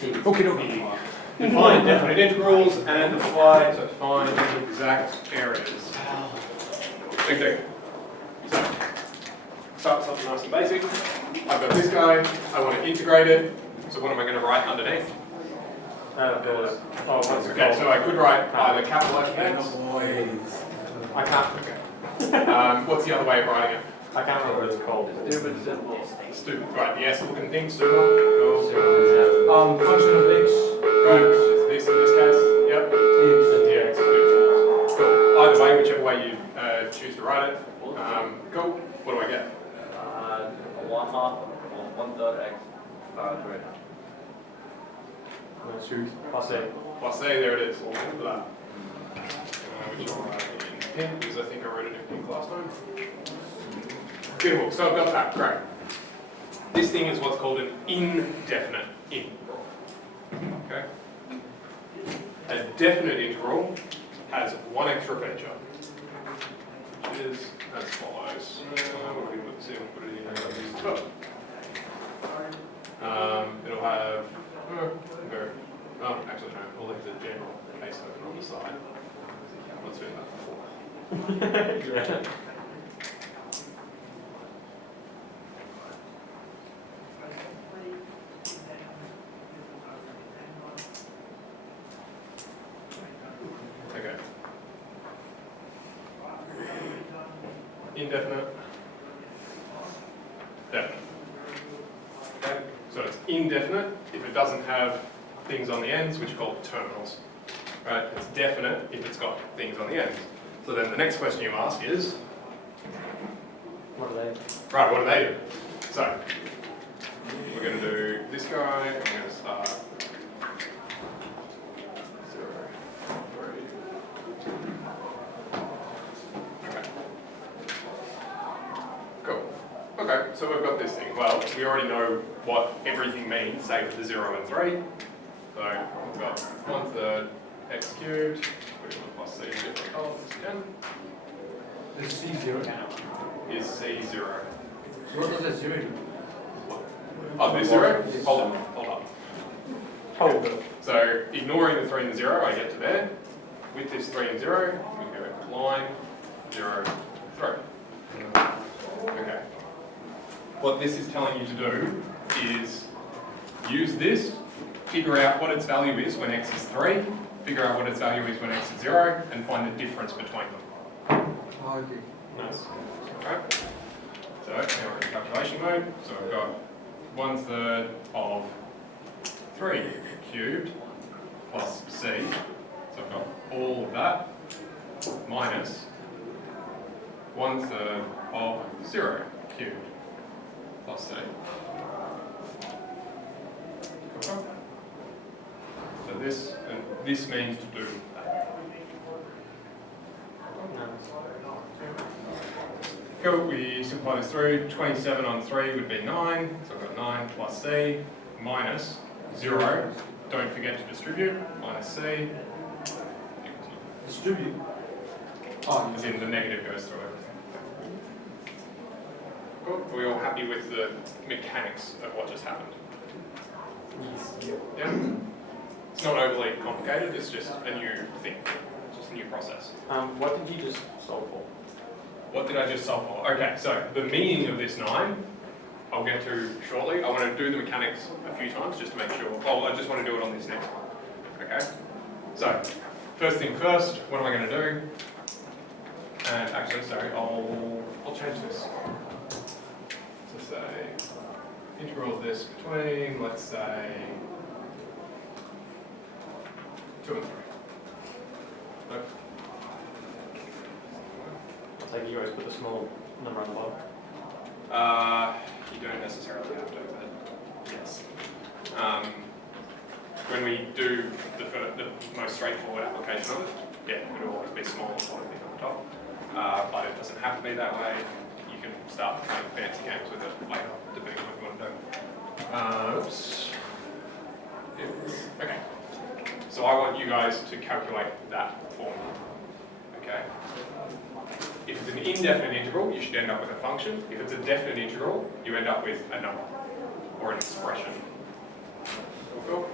Okie dokie. Define definite integrals and apply to find exact areas. Big deal. So, start with something nice and basic. I've got this guy, I want to integrate it. So what am I going to write underneath? Okay, so I could write either capital X. I can't. Okay. What's the other way of writing it? I can't remember what it's called. Stupid. Right, the S-looking thing. Stupid. Function of x. Right, which is this in this case. Yep. Yeah, it's good. Cool. Either way, whichever way you choose to write it. Cool. What do I get? 1/2 or 1/3 x power 3. Let's choose plus A. Plus A, there it is. Blah. Which I'll write in pink, because I think I wrote it in pink last time. Beautiful, so I've got that, great. This thing is what's called an indefinite integral. Okay? A definite integral has one extra feature, which is as follows. What do we put this in? Put it in as well. It'll have, actually no, we'll leave the general case open on the side. Let's do that before. Yeah. Okay. Indefinite. Definite. Okay. So it's indefinite if it doesn't have things on the ends, which are called terminals. Right? It's definite if it's got things on the ends. So then the next question you ask is, What are they? right, what do they do? So we're going to do this guy. I'm going to start 0, 3. Okay. Cool. Okay, so we've got this thing. Well, we already know what everything means, save for the 0 and 3. So we've got 1/3 x cubed, which is plus c in different columns again, Is C0 now? is c0. So what does that 0 do? Oh, this 0? Hold on, hold up. Hold up. So ignoring the 3 and the 0, I get to there. With this 3 and 0, we go line, 0, 3. Okay. What this is telling you to do is use this, figure out what its value is when x is 3, figure out what its value is when x is 0, and find the difference between them. Okay. Nice. Okay. So now we're in calculation mode. So I've got 1/3 of 3 cubed plus c. So I've got all of that minus 1/3 of 0 cubed plus c. Okay. So this means to do that. Cool, we simplify this through. 27 on 3 would be 9. So I've got 9 plus c minus 0. Don't forget to distribute. Minus c. Distribute. Oh, As in the negative goes through everything. Cool. Are we all happy with the mechanics of what just happened? Yes. Yeah? It's not overly complicated, it's just a new thing. Just a new process. What did you just solve for? What did I just solve for? Okay, so the meaning of this 9, I'll get to shortly. I want to do the mechanics a few times just to make sure. Oh, I just want to do it on this next one. Okay? So, first thing first, what am I going to do? And actually, sorry, I'll change this. So say, integral of this between, let's say, 2 and 3. Nope. I'll take you guys put a small number on the bottom. You don't necessarily have to, but yes. When we do the most straightforward application of it, yeah, it would always be small and bottom big on the top. But it doesn't have to be that way. You can start playing fancy games with it later, depending on what you want to do. Oops. Okay. So I want you guys to calculate that formula. Okay. If it's an indefinite integral, you should end up with a function. If it's a definite integral, you end up with a number or an expression. Cool.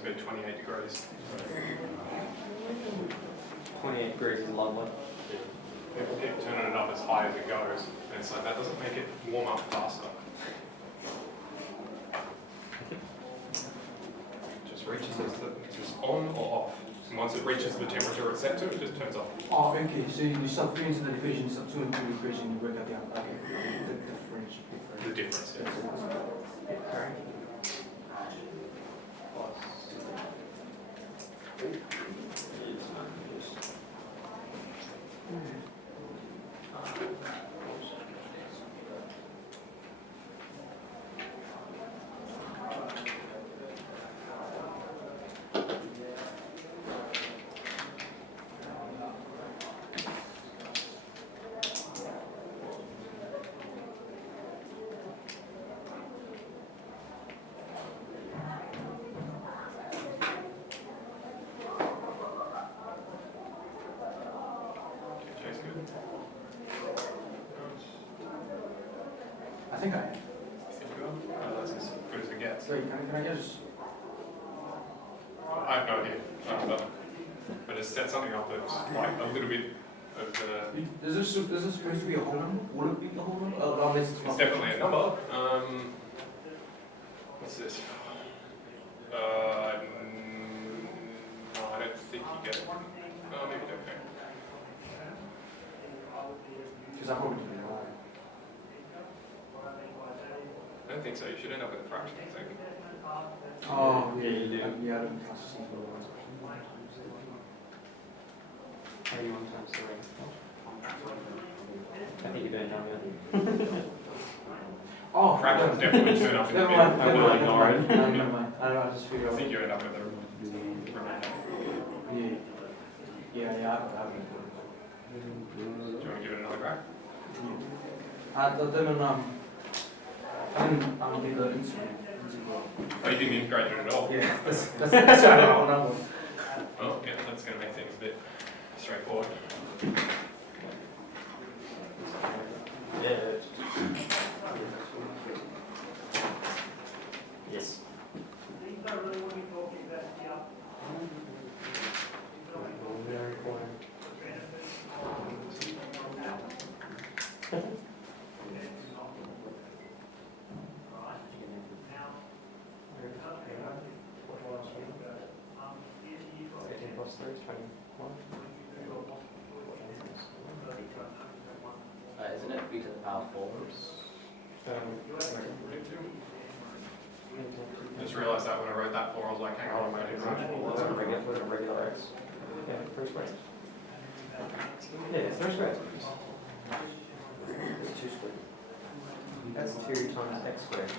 to be 28 degrees. 28 degrees is lovely. People keep turning it up as high as it goes, and it's like, that doesn't make it warm up faster. It just reaches it's just on or off. And once it reaches the temperature it's set to, it just turns off. Oh, okay. So you substitute into the equation, substitute into the equation, you work out the The difference, yeah. Sorry. Jay's good. I think I am. Think you are? Oh, that's as good as it gets. Wait, can I just... I have no idea. But it's set something up that's like a little bit of the. Is this supposed to be a whole number? Will it be the whole number? Oh, unless it's It's not. definitely a number. What's this? No, I don't think you get it. Oh, maybe you don't. Okay. Because I'm probably doing it wrong. I don't think so. You should end up with a fraction, I think. Oh, Yeah, you do. Yeah, I don't trust you for the ones. 81 times 3. I think you're doing now, Oh, Fractions definitely turn up in the Never middle. mind, I never will mind, ignore never it. mind. Never mind. I don't know, I just figured I out. think you end up with the remainder. Yeah, I have it. Do you want to give it another crack? I didn't do the instrument. Oh, you didn't integrate it at all? Yeah, that's the wrong number. Well, yeah, that's going to make things a bit straightforward. Yeah. Yes. Very important. Isn't it v to the power 4? Just realised that when I wrote that for, I was like, hang on, I didn't write it. What's a regular X? Yeah, first grade. Yeah, it's first grade. It's 2 squared. That's 2 times x squared.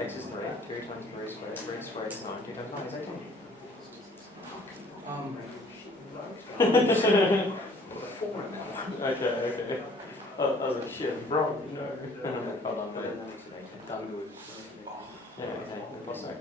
X is 3. 2 times 3 squared. 3 squared is 9. 2 times 9 is 18. Okay. I was like, shit, bro, no. And I'm like, hold on, but done good. Yeah, okay, what's that?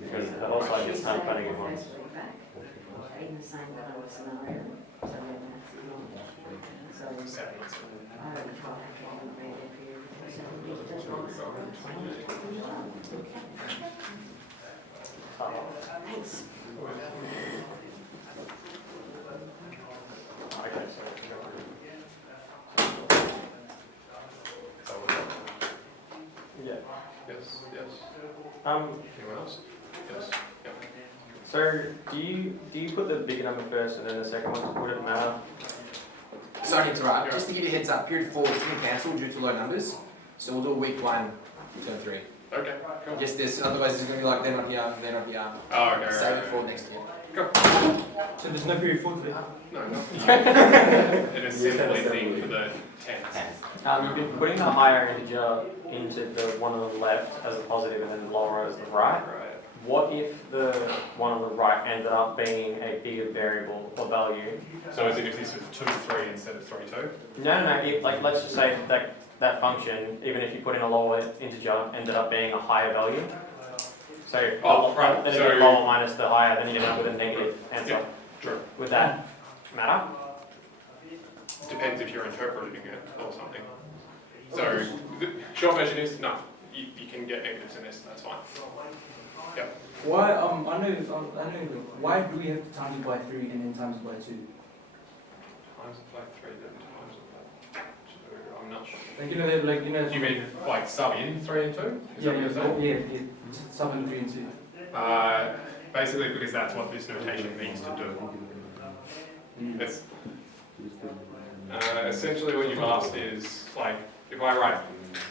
Because the whole side gets time cutting at once. In the same kind of scenario, so then that's I don't try to read it for you. Thanks. Okay, yeah. Yes. Anyone else? Yes. Yep. So do you put the bigger number first and then the second one? Would it matter? Sorry to interrupt, just to give you a heads up, period 4 is going to cancel due to low numbers. So we'll do week 1, term 3. Okay, cool. Yes, this, otherwise it's going to be like, they're not here, they're not here. Oh, okay, Save right. it for next year. So there's no period 4 today? No, not it is simply themed for the 10s. You've been putting a higher integer into the one on the left as a positive and then lower as the right. Right. What if the one on the right ended up being a bigger variable or value? So is it if this was 2, 3 instead of 3, 2? No. If, like, let's just say that function, even if you put in a lower integer, ended up being a higher value. So Oh, right, then if so- you lower minus the higher, then you end up with a negative answer. Yeah, true. Would that matter? Depends if you're interpreting it or something. So the short version is no. You can get negatives in this. That's fine. Yep. Why, I know, why do we have to times it by 3 and then times it by 2? Times it by 3, then times it by 2. I'm not sure. Like, you know, they're like, you know. Do you mean like sub in 3 and 2? Is Yeah, that what you're saying? yeah. Sub in 3 and 2. Basically because that's what this notation means to do. It's, essentially what you've asked is, like, if I write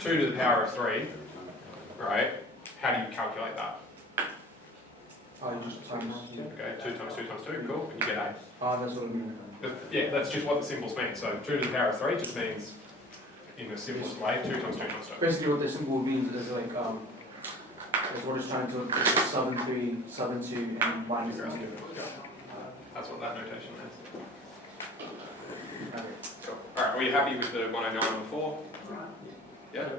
2 to the power of 3, right, how do you calculate that? Oh, just times. Okay, 2 times 2 times 2, cool, and you get 8. Ah, that's what I mean. Yeah, that's just what the symbols mean. So 2 to the power of 3 just means, in the simplest way, 2 times 2 times 2. Basically, what the symbol means is like, is what it's trying to sub in 3, sub in 2, and minus in 2. That's what that notation means. Okay. Cool. Alright, were you happy with the 109 before? Yeah?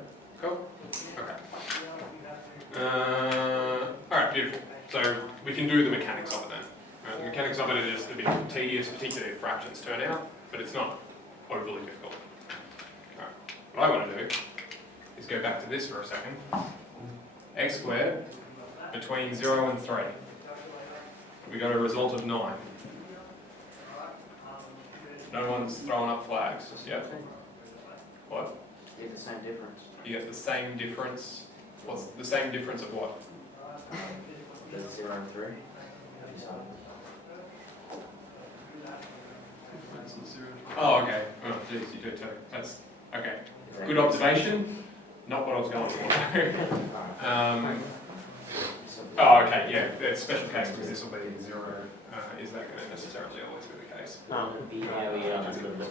Cool? Okay. Alright, beautiful. So we can do the mechanics of it then. Right, the mechanics of it are just a bit tedious, particularly if fractions turn out, but it's not overly difficult. Alright, what I want to do is go back to this for a second. X squared between 0 and 3. We got a result of 9. No one's throwing up flags. Yep. What? You get the same difference. You get the same difference. What's the same difference of what? There's 0 and 3. Oh, okay. Oh, geez, you do too. That's okay. Good observation. Not what I was going for. Oh, okay. Yeah, it's a special case because this will be 0. Is that going to necessarily always be the case? The area under the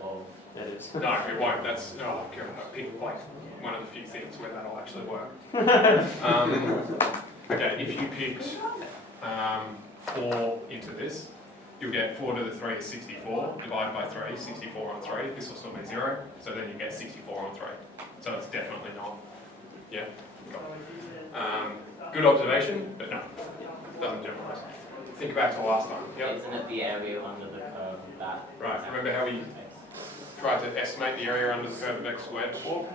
of That is. No, it won't. That's oh god. I picked like one of the few things where that'll actually work. Okay, if you picked 4 into this, you'll get 4 to the 3 is 64, divided by 3, 64 on 3, this will still be 0, so then you get 64 on 3. So it's definitely not. Yeah? Good observation, but no, doesn't generalise. Think back to last time. Yep. Isn't it the area under the curve that? Right, remember how we tried to estimate the area under the curve of x squared before?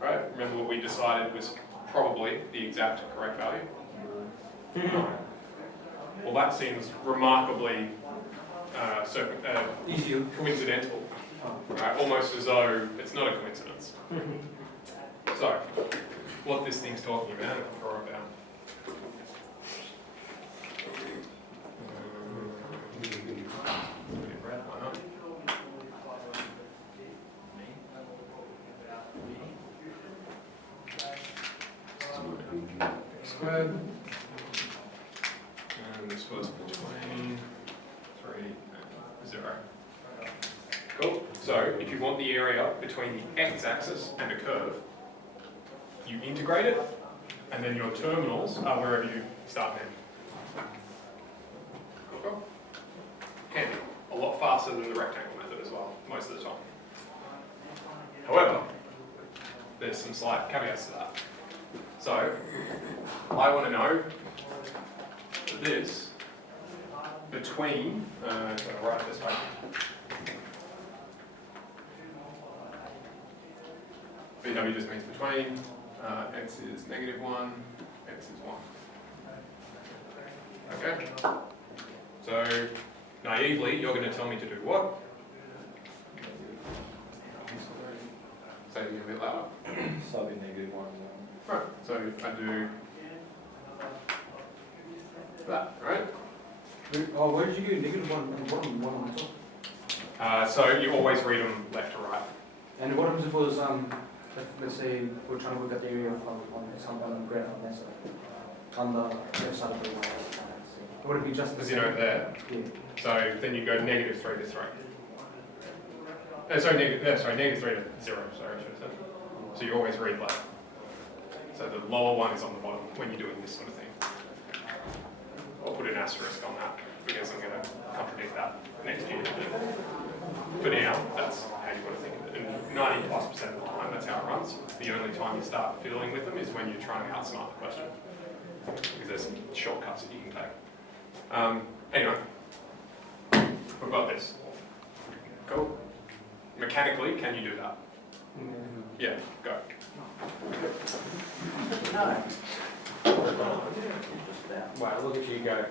Right, remember what we decided was probably the exact correct value? Well, that seems remarkably Easier. coincidental, right? Almost as though it's not a coincidence. So, what this thing's talking about, if I draw it down. Why not? Squared. And this was between 3 and 0. Cool. So if you want the area between the x-axis and a curve, you integrate it, and then your terminals are wherever you start and end. Cool. Can be a lot faster than the rectangle method as well, most of the time. However, there's some slight caveats to that. So, I want to know this between, so I'll write it this way. BW just means between, x is -1, x is 1. Okay? So, naively, you're going to tell me to do what? Say it again a bit louder. Sub in -1. Right, so I do that, right? Oh, where did you go? -1 on the bottom, 1 on the top. So you always read them left to right. And what happens if it was, let's say we're trying to work out the area on the graph on that side, on the left side of the line. Would it be just the As you know there. Yeah. So then you go -3 to 3. Sorry, -3 to 0, sorry, I should have said. So you always read left. So the lower one is on the bottom when you're doing this sort of thing. I'll put an asterisk on that because I'm going to contradict that next year. For now, that's how you want to think of it. And 90+% of the time, that's how it runs. The only time you start fiddling with them is when you're trying to outsmart the question. Because there's shortcuts that you can take. Anyway, we've got this. Cool. Mechanically, can you do that? Yeah, go. Wow, look at you go.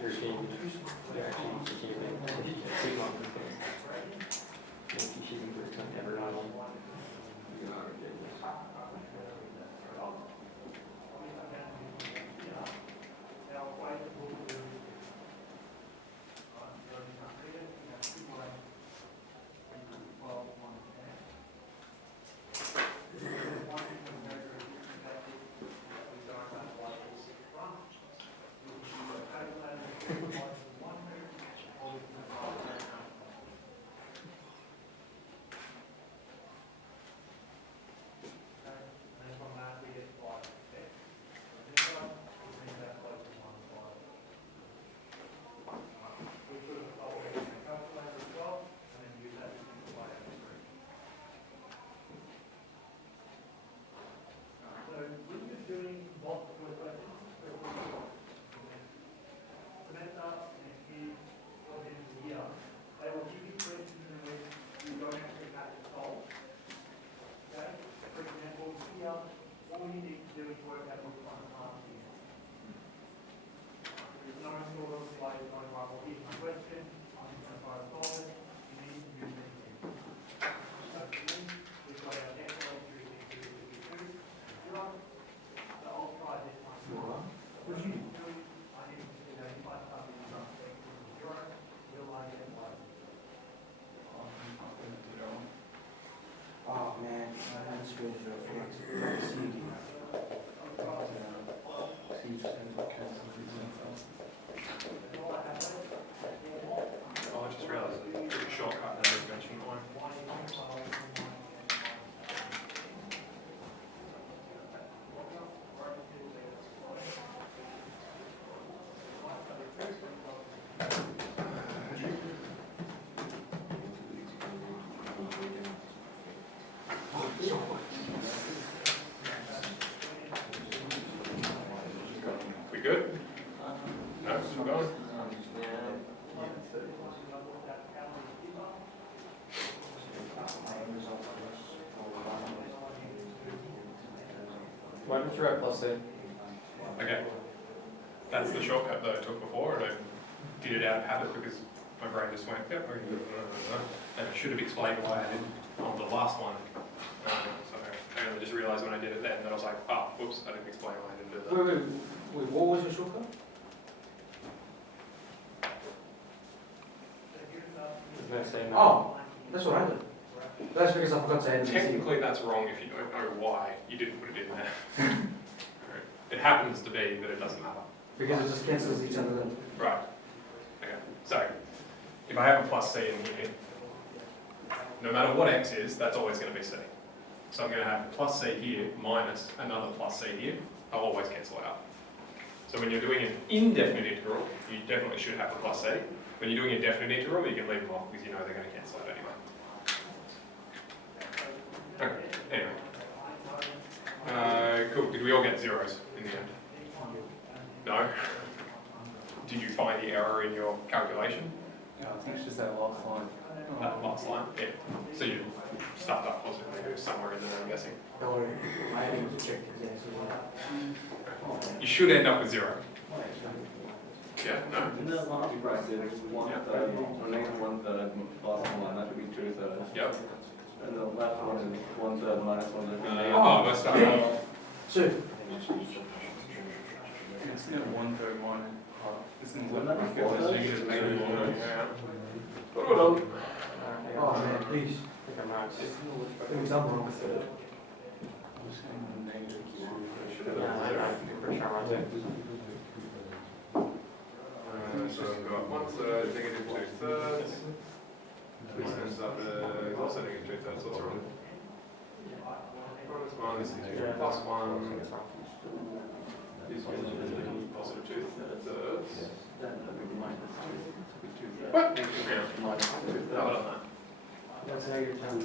You're a king. You're actually she's in first time ever on you. Oh man, I just really forgot to CD. Oh, I just realised there's a shortcut there, I mentioned one. We good? No, still going? Why didn't you write plus A? Okay. That's the shortcut that I took before, and I did it out of habit because my brain just went, yep, okay, and I should have explained why I didn't on the last one. So I only just realised when I did it then that I was like, oh, whoops, I didn't explain why I didn't do that. Wait, what was your shortcut? There's no say no. Oh, that's what I did. That's because I forgot to add the CD. Technically, that's wrong if you don't know why you didn't put it in there. Right. It happens to be that it doesn't matter. Because it just cancels each other then. Right. Okay. So, if I have a plus C in here, no matter what x is, that's always going to be C. So I'm going to have plus C here minus another plus C here. I'll always cancel it out. So when you're doing an indefinite integral, you definitely should have a plus C. When you're doing a definite integral, you can leave them off because you know they're going to cancel out anyway. Okay, anyway. Cool, did we all get zeros in the end? No? Did you find the error in your calculation? Yeah, I think it's just that last line. That last line? Yeah. So you stuffed up positively, it was somewhere in there, I'm guessing. Don't worry, I didn't check his answers. You should end up with 0. Yeah, no? No, right, there's one third, remaining 1/3, last one, that would be 2/3. Yep. And the last one is 1/3 minus 1/3. Oh, let's start. So, It's not 1/3 minus. Isn't What it? Yeah. What have I done? oh man, please. I think I'm right. It was done wrong. Yeah, I'm pretty sure I'm right. So we've got 1/3, negative 2/3. This ends up as also negative 2/3, so what's wrong? Minus 1, this is plus 1. This one is positive 2/3. 2/3. What? Minus How 2/3. about on that? That's negative times.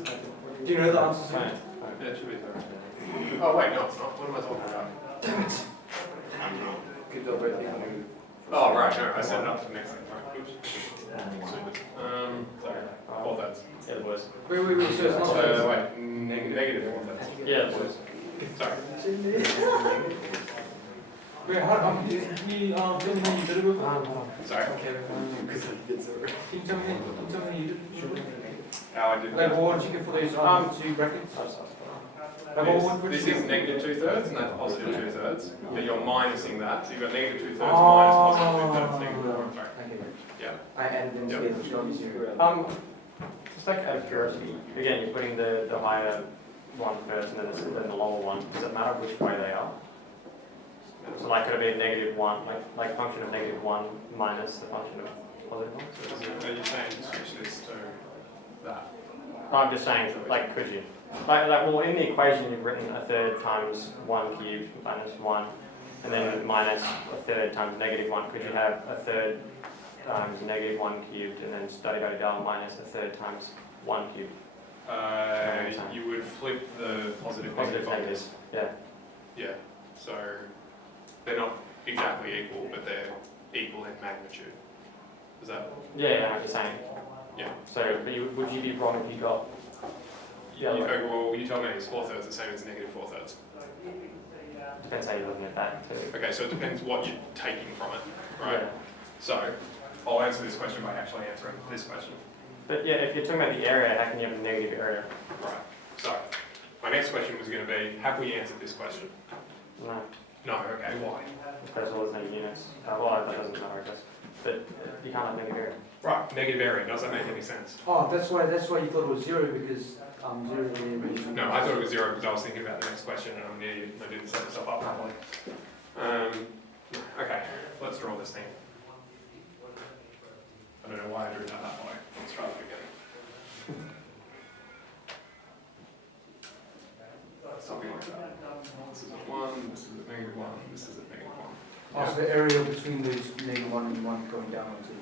Do you know the answers? Fine. Yeah, it should be sorry. Oh wait, no, it's not. What am I talking about? Good job, both you can Oh right, no, I set it up for the next thing. Right, oops. Sorry. 4/3. Yeah, the boys. Wait, so it's not Wait, negative 4/3. Yeah, the boys. Sorry. Wait, can you tell me how you did it with? Sorry. Can you tell me how you did it? How I did Like, that. what did you get for those two brackets? This is negative 2/3 and that's positive 2/3. But you're minusing that, so you've got negative 2/3 minus positive 2/3, negative 4. Sorry. Okay. Yeah. I added them Yep. together, which got me 0. Just like out of curiosity, again, you're putting the higher one first and then the lower one. Does it matter which way they are? So like could it be -1, like function of -1 minus the function of positive 1? So are you saying switch this to that? I'm just saying, like, could you? Well, in the equation you've written a third times 1 cubed minus 1, and then minus a third times -1. Could you have a third times -1 cubed, and then da minus a third times 1 cubed? You would flip the positive Positive negative on negative, this. yeah. Yeah. So they're not exactly equal, but they're equal in magnitude. Is that? Yeah, I'm just saying. Yeah. So, but would you be wrong if you got? Yeah. Okay, well, you tell me is 4/3 the same as negative 4/3? Depends how you're looking at that too. Okay, so it depends what you're taking from it, right? Yeah. So I'll answer this question by actually answering this question. But yeah, if you're talking about the area, how can you have a negative area? Right. So my next question was going to be, have we answered this question? No. No. Okay. Why? First of all, there's no units. Well, that doesn't matter, I guess. But you can't have negative area. Right. Negative area. Does that make any sense? Oh, that's why you thought it was 0 because 0 is No, I thought it was 0 because I was thinking about the next question and I'm an idiot and I didn't set myself up properly. Okay, let's draw this thing. I don't know why I drew that way. Let's try that again. Something like that. This is a 1, this is a -1, this is a -1. Oh, so the area between those -1 and 1 going down onto.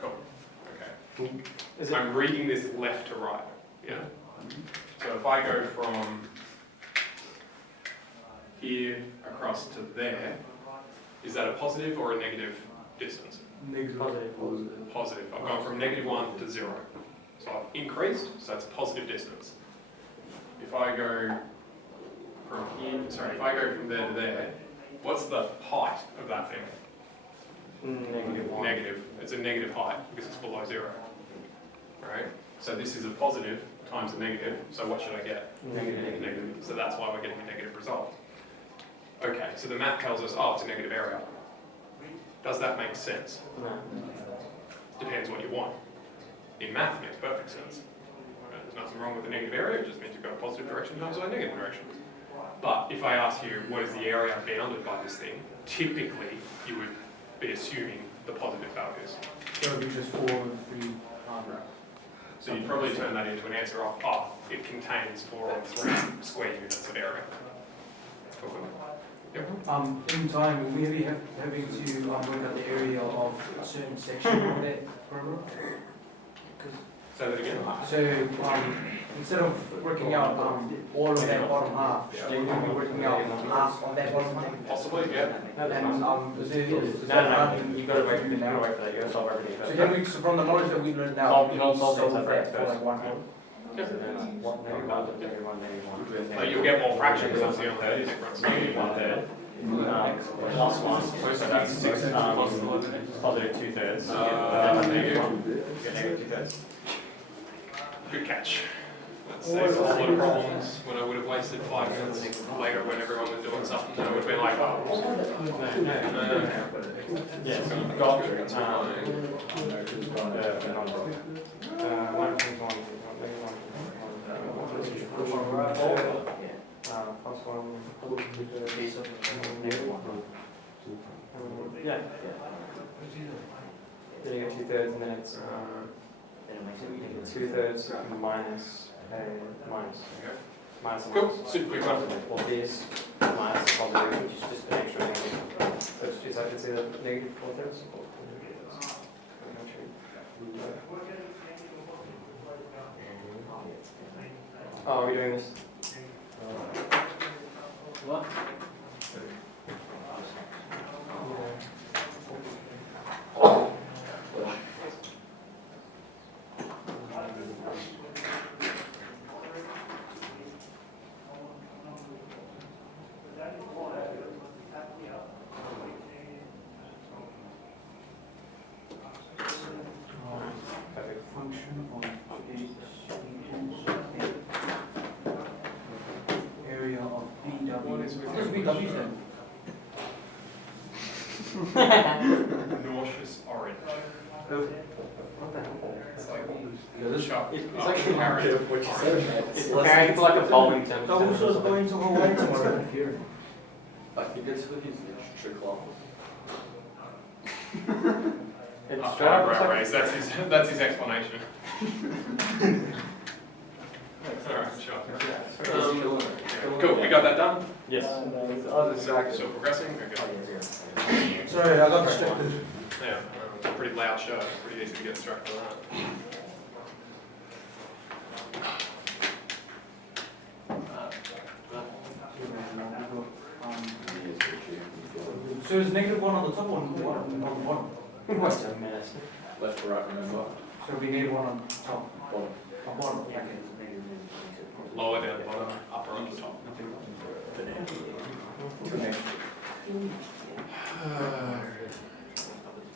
Cool. Okay. Is it? I'm reading this left to right. Yeah. So if I go from here across to there, is that a positive or a negative distance? Negative. Positive. Positive. I've gone from -1 to 0. So I've increased, so that's a positive distance. If I go from here, if I go from there to there, what's the height of that thing? -1. Negative. It's a negative height because it's below 0. Right? So this is a positive times a negative, so what should I get? Negative. Negative. So that's why we're getting a negative result. Okay, so the math tells us, oh, it's a negative area. Does that make sense? No. Depends what you want. In math, it makes perfect sense. Right? There's nothing wrong with the negative area, it just means you've got a positive direction times a negative direction. But if I ask you, what is the area bounded by this thing, typically you would be assuming the positive values. So it would be just 4 and 3. So you'd probably turn that into an answer of, oh, it contains 4 or 3 square units of area. Cool. Yep. In time, will we be having to work out the area of a certain section of that perimeter? Say that again. So instead of working out all of that bottom half, we will be working out half of that bottom half. Possibly, yeah. And is No, that you've got to wait for the now. Wait for that. You've got to solve everything so first. can we, so from the knowledge that we learned now, Solve- we solve can things solve like that that for first. like 1 point? So then, -1, -1, You'll get more fractions, that's the only difference. +1/3. +1. So that's positive 2/3. -1. You get negative 2/3. Good catch. That saves a lot of problems when I would have wasted 5 minutes later when everyone was doing something. I would have been like, oh. Yes, you've got yeah. Then you get 2/3 and then it's 2/3 minus a minus. minus the Cool, minus. super quick one. Or this minus the positive, which is just an extra negative. So it's either negative 4/3 or negative 4/3. Oh, are we doing this? What? Function on area of BW. What is What does BW stand? Nauseous orange. What the hell? It's like Yeah, this sharp. It's Oh, like carrot. What you said, It's preparing for like a bowling center. That was going to Hawaii tomorrow. Here. I think it's with his trick claw. It's Oh, straight up, it's right, like- race. That's his explanation. Alright, sure. Yeah. Cool, we got that done? Yes. Still progressing? Okay. Sorry, I got distracted. Yeah, it's a pretty loud show, pretty easy to get distracted on that. So it's negative one on the top, one on the bottom. What's a mess? Left to right, remember? So it'll be negative one on top. Bottom. On bottom. Okay. Lower down, bottom, upper on the top.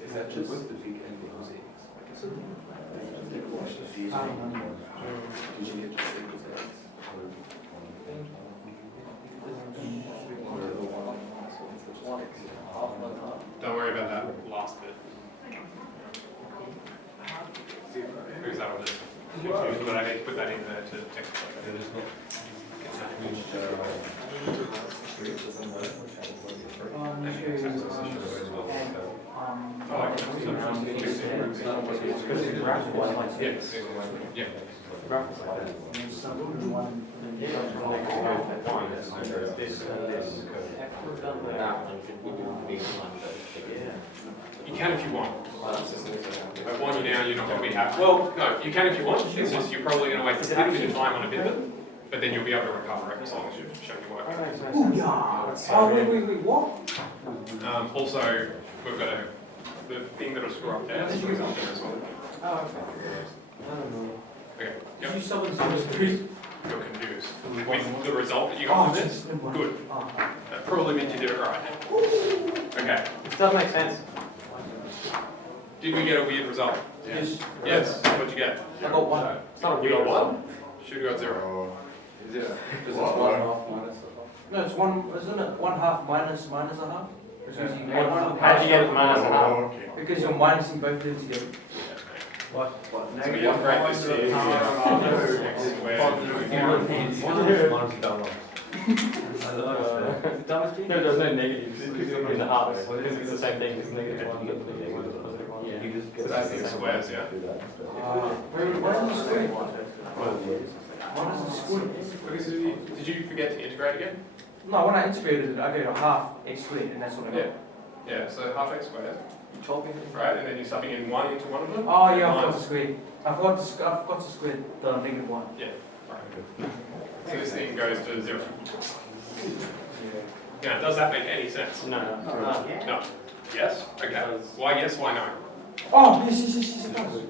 Is that just? Don't worry about that last bit. Because that will just confuse, but I need to put that in there to explain. Yes. Yeah. You can if you want. I warn you now, you're not going to be happy. Well, no, you can if you want. It's just you're probably going to waste a bit of time on a bit of it, but then you'll be able to recover it as long as you show your work. Oh, wait, what? Also, we've got the thing that'll screw up there, screws up there as well. Oh, okay. Okay, Did yep, you summon some street? you're confused. With the result that you got with this, good. That probably means you did it right. Okay, This does make sense. did we get a weird result? Yes. Yes, what'd you get? I got one. It's not a You got weird one? Should have got 0. Is it? Does it 1/2 minus the No, it's one, isn't it? 1/2 minus a half? Because you How did you get minus a half? Because you're minusing both of them together. What? So we upgrade this here. X squared. No, there's no negatives in the halves, because it's the same thing, it's negative 1, negative 1, positive 1. Yeah. So that's the squares, yeah? Wait, what is the square? What is the square? Because did you forget to integrate again? No, when I integrated it, I get a half x squared, and that's what I got. Yeah, so half x squared. Right, and then you're subbing in 1 into one of them? Oh yeah, I Minus- forgot to square. I forgot to square the negative one. Yeah. Right. So this thing goes to 0. Now, does that make any sense? No. No. Yes? Okay. Why yes, why no? Oh, yes, it does.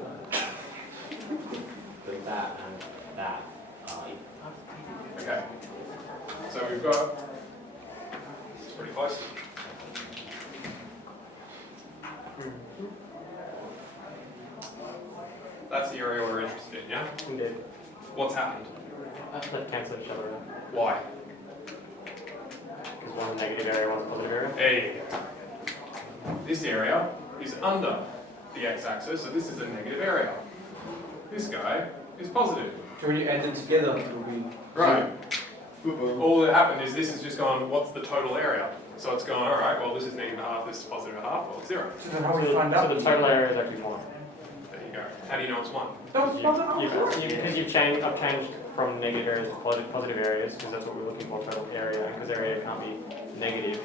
But that and that are Okay. So we've got, it's pretty close. That's the area we're interested in, yeah? Indeed. What's happened? That cancel each other out. Why? Because one's a negative area, one's a positive area. There you go. This area is under the x-axis, so this is a negative area. This guy is positive. So when you add them together, it will be. Right. All that happened is this has just gone, what's the total area? So it's gone, all right, well, this is negative a half, this is positive a half, well, it's 0. So then how we So find so out? the total area is actually 1. There you go. How do you know it's 1? Because you've changed, I've changed from negative areas to positive areas, because that's what we're looking for, total area, and because area can't be negative,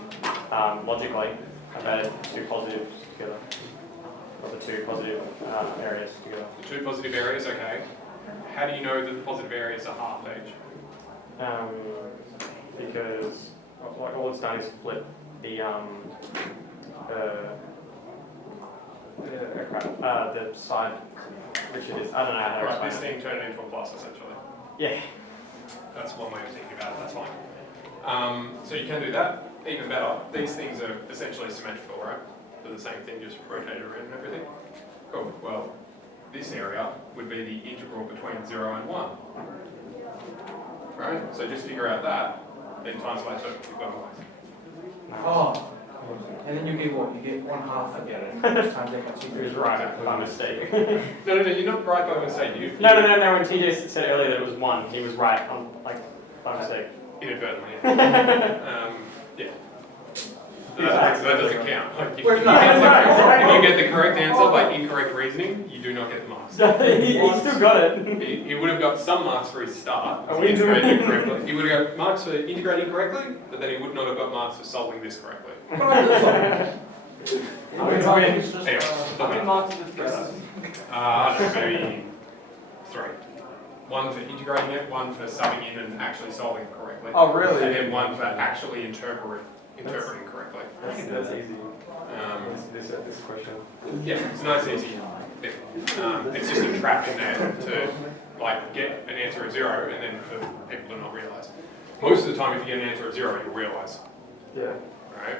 logically, I've added 2 positives together, or the 2 positive areas together. The 2 positive areas, okay. How do you know that the positive areas are half each? Because like all it's done is flip the the side, which it is. I don't know how to Right, explain this it. thing turned it into a plus, essentially. Yeah. That's one way of thinking about it, that's fine. So you can do that. Even better, these things are essentially symmetrical, right? They're the same thing, just rotated around and everything. Cool, well, this area would be the integral between 0 and 1. Right? So just figure out that, then times by 2, you've got a y. Oh, and then you get what? You get 1/2 again. Times that He was right by mistake. No, you're not right by mistake. No. When TJ said earlier that it was 1, he was right on by mistake. Inadvertently. Yeah. That doesn't count. Like, if you get the correct answer by incorrect reasoning, you do not get the marks. he still got it. He would have got some marks for his start. Oh, He integrated it correctly. He would have got marks for integrating correctly, but then he would not have got marks for solving this correctly. Anyway, How many marks is this? I don't know, maybe 3. 1 for integrating it, 1 for subbing in and actually solving it correctly. Oh, really? And then 1 for actually interpreting correctly. That's easy. This question. Yeah, it's a nice easy bit. It's just a trap in there to like get an answer of 0 and then for people to not realise. Most of the time if you get an answer of 0 you'll realise. Yeah. Right?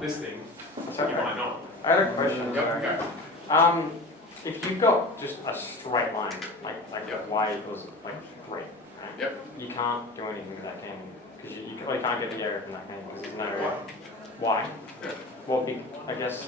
This thing, you might not. I had a question. Yep, go. If you've got just a straight line, like Yep. y equals like 3, right? Yep. You can't do anything with that, can you? Because you can't get the area from that, can you? Because there's no y. Yeah. Well, I guess